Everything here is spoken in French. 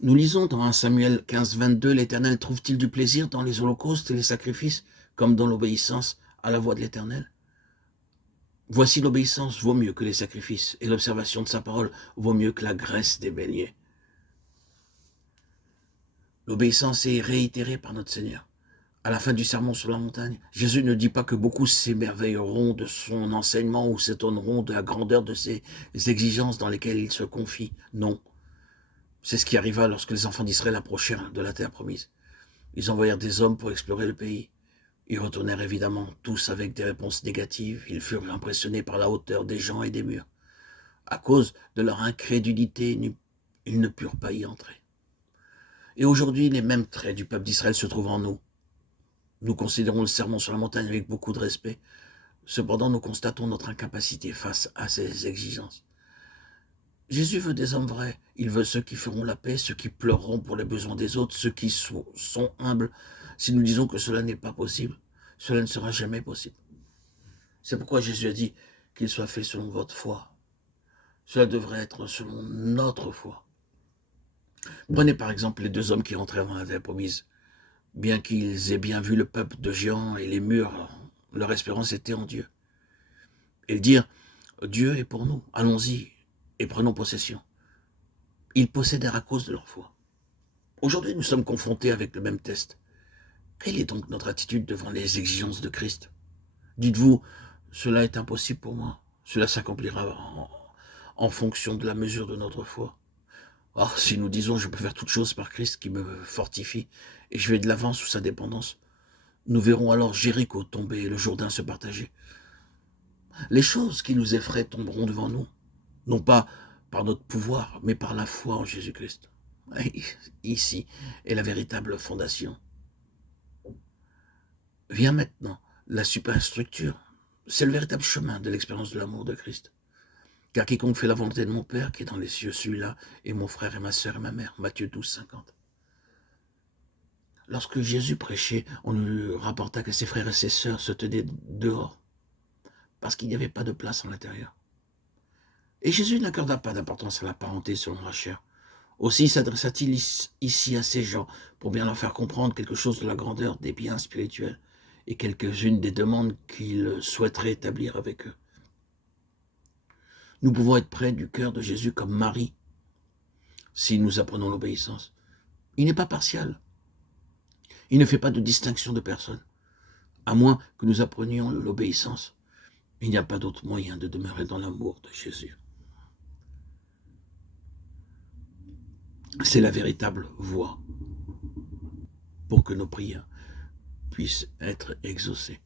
Nous lisons dans 1 Samuel 15, 22, l'Éternel trouve-t-il du plaisir dans les holocaustes et les sacrifices, comme dans l'obéissance à la voix de l'Éternel? Voici l'obéissance vaut mieux que les sacrifices, et l'observation de sa parole vaut mieux que la graisse des beignets. L'obéissance est réitérée par notre Seigneur. À la fin du sermon sur la montagne, Jésus ne dit pas que beaucoup s'émerveilleront de son enseignement ou s'étonneront de la grandeur de ses exigences dans lesquelles il se confie. Non. C'est ce qui arriva lorsque les enfants d'Israël approchèrent de la terre promise. Ils envoyèrent des hommes pour explorer le pays. Ils retournèrent évidemment tous avec des réponses négatives. Ils furent impressionnés par la hauteur des gens et des murs. À cause de leur incrédulité, ils ne purent pas y entrer. Et aujourd'hui, les mêmes traits du peuple d'Israël se trouvent en nous. Nous considérons le sermon sur la montagne avec beaucoup de respect. Cependant, nous constatons notre incapacité face à ces exigences. Jésus veut des hommes vrais. Il veut ceux qui feront la paix, ceux qui pleureront pour les besoins des autres, ceux qui sont humbles. Si nous disons que cela n'est pas possible, cela ne sera jamais possible. C'est pourquoi Jésus a dit qu'il soit fait selon votre foi. Cela devrait être selon notre foi. Prenez par exemple les deux hommes qui rentrèrent dans la terre promise. Bien qu'ils aient bien vu le peuple de géants et les murs, leur espérance était en Dieu. Ils dirent, Dieu est pour nous, allons-y et prenons possession. Ils possédèrent à cause de leur foi. Aujourd'hui, nous sommes confrontés avec le même test. Quelle est donc notre attitude devant les exigences de Christ? Dites-vous, cela est impossible pour moi. Cela s'accomplira en fonction de la mesure de notre foi. Or, si nous disons, je peux faire toute chose par Christ qui me fortifie, et je vais de l'avant sous sa dépendance, nous verrons alors Jéricho tomber et le Jourdain se partager. Les choses qui nous effraient tomberont devant nous, non pas par notre pouvoir, mais par la foi en Jésus-Christ. Ici est la véritable fondation. Vient maintenant la superstructure. C'est le véritable chemin de l'expérience de l'amour de Christ. Car quiconque fait la volonté de mon Père qui est dans les cieux, celui-là est mon frère et ma sœur et ma mère. Matthieu 12, 50. Lorsque Jésus prêchait, on lui rapporta que ses frères et ses sœurs se tenaient dehors, parce qu'il n'y avait pas de place en l'intérieur. Et Jésus n'accorda pas d'importance à la parenté selon la chair. Aussi s'adressa-t-il ici à ces gens pour bien leur faire comprendre quelque chose de la grandeur des biens spirituels et quelques-unes des demandes qu'il souhaiterait établir avec eux. Nous pouvons être près du cœur de Jésus comme Marie si nous apprenons l'obéissance. Il n'est pas partial. Il ne fait pas de distinction de personne. À moins que nous apprenions l'obéissance, il n'y a pas d'autre moyen de demeurer dans l'amour de Jésus. C'est la véritable voie pour que nos prières puissent être exaucées.